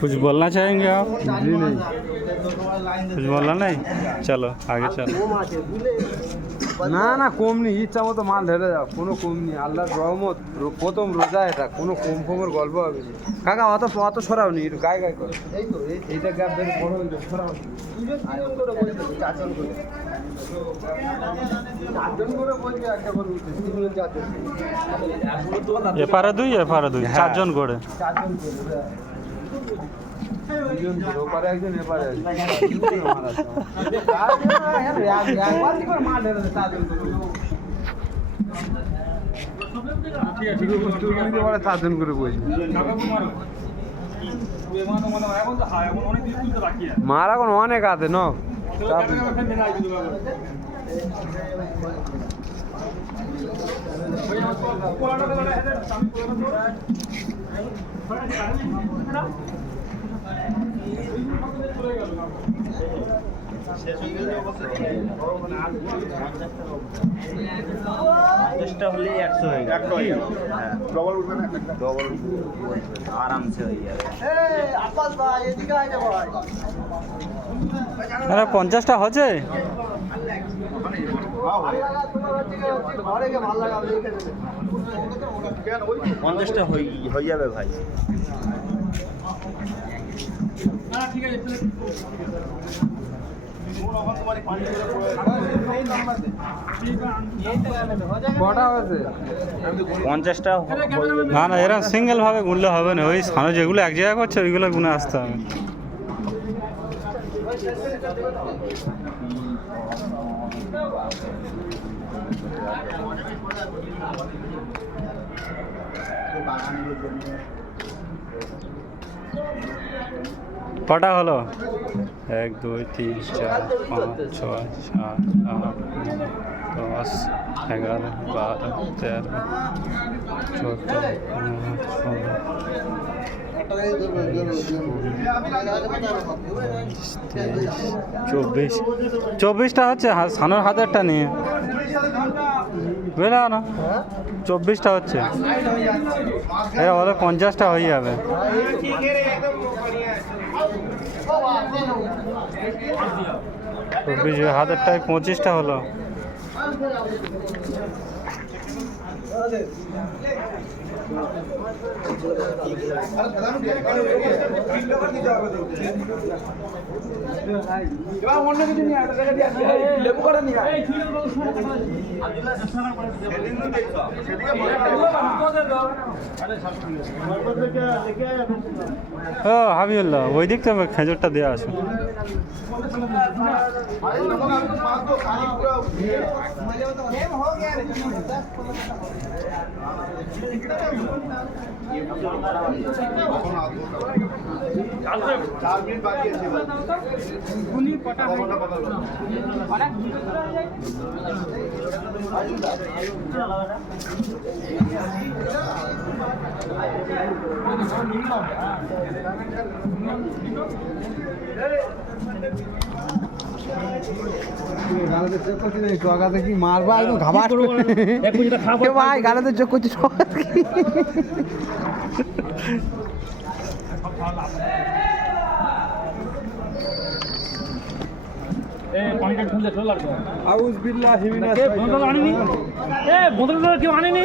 कुछ बोलना चाहेंगे आप? जी नहीं, कुछ बोलना नहीं, चलो आगे चलो। না না কম নেই, ইচ্ছা মতো মাল ঢেলে যাও, কোনো কম নেই। আল্লাহর রহমত, প্রথম রোজা, এটা কোনো কম কমের গল্প হবে না। কাকা অত অত সরাও নি, একটু গায়ে গায়ে করো। এইটা গ্যাপ ধরে বড় হয়ে যাবে, সরাও। এপারে দুই চারজন করে। ওপারে একজন, এপারে চারজন করে বলছি। মার এখন অনেক আছে ন। হলে 100 হয়ে গেল, ডবল উঠবে না, ডবল আরামসে হয়ে যাবে। আরে 50টা হচ্ছে, পঞ্চাশটা হয়ে যাবে ভাই। কটা হয়েছে? 50টা না না এরা সিঙ্গেল ভাবে গুনলে হবে না, ওই সানো যেগুলো এক জায়গায় করছে ওইগুলো গুনে আসতে হবে। কটা হলো? 1 2 3 4 5 6 7 8 10 11 12 13 14 24টা হচ্ছে সানোর হাজারটা নিয়ে, বুঝলে না? 24টা হচ্ছে, এরা বলে 50টা হয়ে যাবে। হাজারটায় 25টা হলো। ও হাবিবুল্লাহ, ওই দিক থেকে খেজুরটা দেওয়া আছে। গালাতে কি মারবা একদম ঘাবাস ভাই, গালাতে চোখ করছি কেউ আনেনি,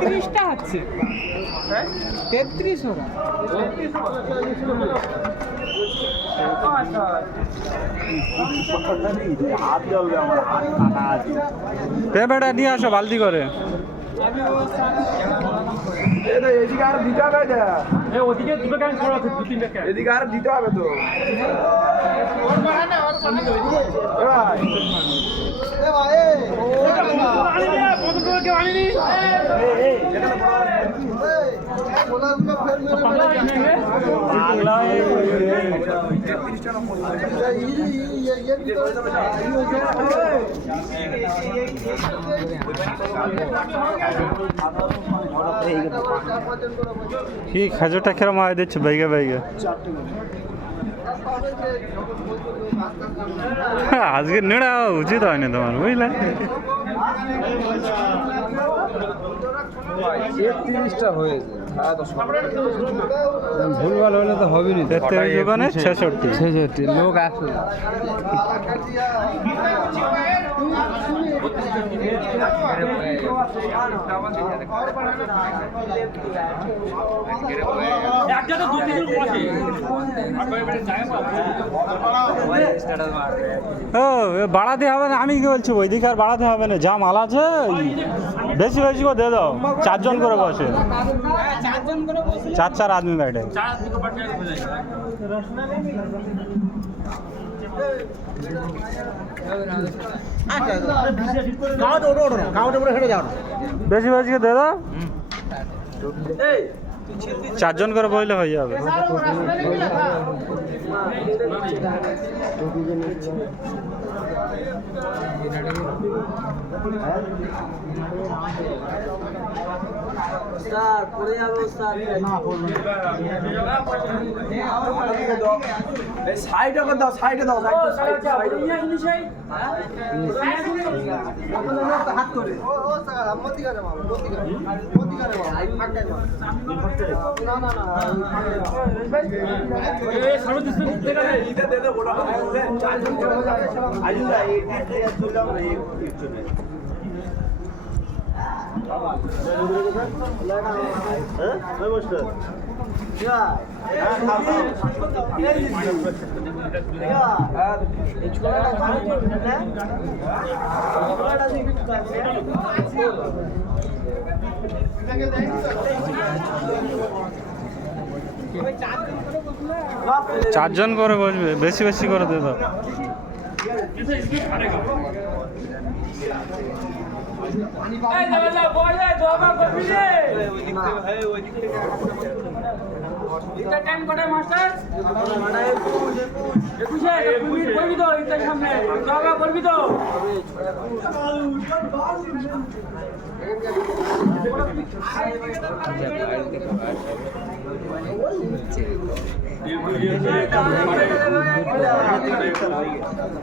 33টা আছে, 33 ওরা। পেঁপেটা নিয়ে আসো বালতি করে। এদিকে আর দিতে হবে, ওদিকে দুটো ক্যান করা আছে, 2-3টা ক্যান এদিকে আর দিতে হবে তো। কেউ আনেনি। কি খেজুরটা খেরো মায় দিচ্ছে বাইগে বাইগে। আজকে নেড়া উচিত হয়নি তোমার, বুঝলে? 33টা হয়েছে। ভুলভাল হলে তো হবে না। 33 দোকানে 66। 66 লোক আসবে। এক জায়গায় দু তিন বসে ও এ বাড়াতে হবে না, আমি কি বলছি ওইদিকে আর বাড়াতে হবে না, যা মাল আছে বেশি বেশি করে দিয়ে দাও। 4 জন করে বসে, 4 आदमी बैठे। বেশি বেশি করে দিয়ে দাও, 4 জন করে বইলে হয়ে যাবে। সাইডে দাও, সাইডে দাও, হাত করে চারজন করে বসবে, বেশি বেশি করে দিয়ে দাও। টাইম কটায় মাস্টার? 21 করবি তো ইটার সামনে জবা করবি তো?